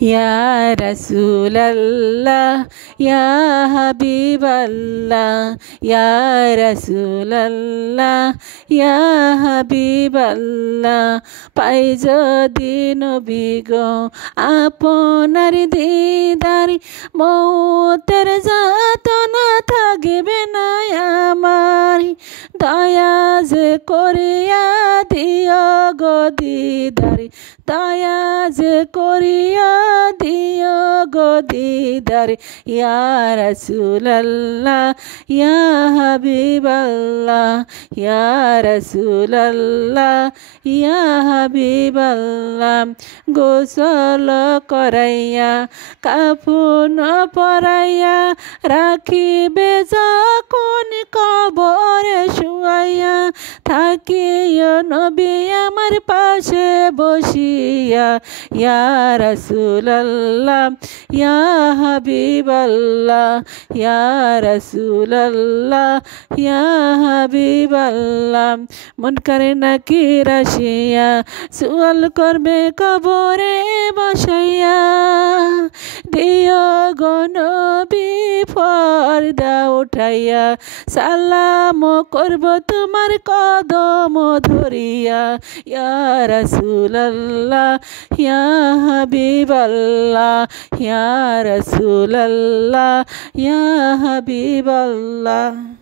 ইয়া রাসূলাল্লাহ ইয়া হাবিবাল্লাহ ইয়া রাসূলাল্লাহ ইয়া হাবিবাল্লাহ পাই যদি নবী গো আপনার দিদার মৌতের যাতনা থাকবে না আমার দয়া যে করিয়া দিও গো দিদার দয়া যে করিয়া দিও গো দিদার ইয়া রাসূলাল্লাহ ইয়া হাবিবাল্লাহ ইয়া রাসূলাল্লাহ ইয়া হাবিবাল্লাহ গোসল করাইয়া কাফন পরাইয়া রাখিবে যখন কবরে শুয়াইয়া থাকিও নবী আমার পাশে বসিয়া ইয়া রাসূলাল্লাহ ইয়া হাবিবাল্লাহ ইয়া রাসূলাল্লাহ ইয়া হাবিবাল্লাহ মুনকার নাকির আসিয়া সুয়াল করবে কবরে বসাইয়া দিও গো নবী পর্দা উঠাইয়া সালাম করব তোমার কদম ধরিয়া ইয়া রাসূলাল্লাহ ইয়া হাবিবাল্লাহ ইয়া রাসূলাল্লাহ ইয়া হাবিবাল্লাহ।